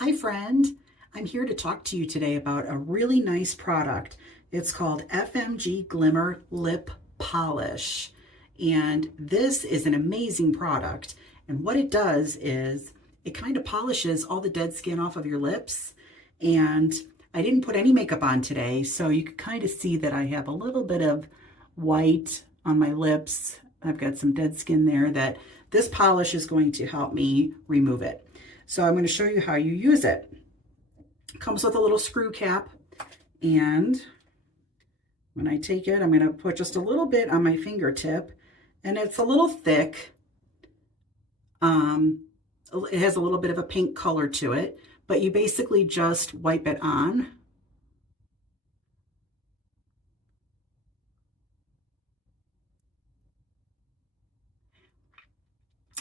Hi friend, I'm here to talk to you today about a really nice product. It's called FMG Glimmer Lip Polish. And this is an amazing product. And what it does is it kind of polishes all the dead skin off of your lips. And I didn't put any makeup on today, so you can kind of see that I have a little bit of white on my lips. I've got some dead skin there that this polish is going to help me remove it. So I'm going to show you how you use it. It comes with a little screw cap, and when I take it, I'm going to put just a little bit on my fingertip, and it's a little thick. It has a little bit of a pink color to it, but you basically just wipe it on.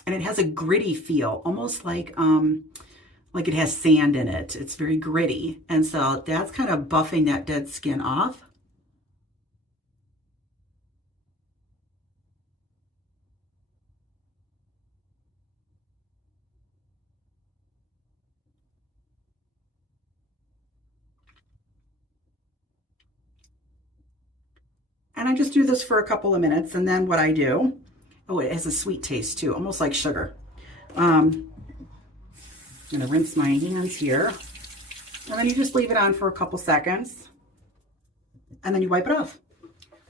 And it has a gritty feel, almost like it has sand in it. It's very gritty. And so that's kind of buffing that dead skin off. And I just do this for a couple of minutes. And then what I do, oh, it has a sweet taste too, almost like sugar. I'm gonna rinse my hands here. And then you just leave it on for a couple seconds. And then you wipe it off.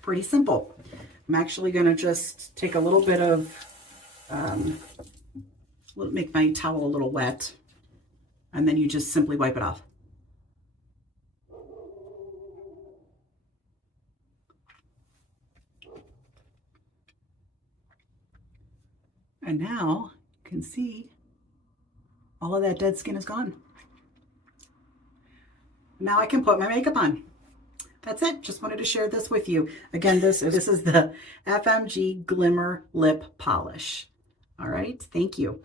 Pretty simple. I'm actually gonna just take a little bit of, make my towel a little wet. And then you just simply wipe it off. And now you can see all of that dead skin is gone. Now I can put my makeup on. That's it. Just wanted to share this with you. Again, this is the FMG Glimmer Lip Polish. All right. Thank you.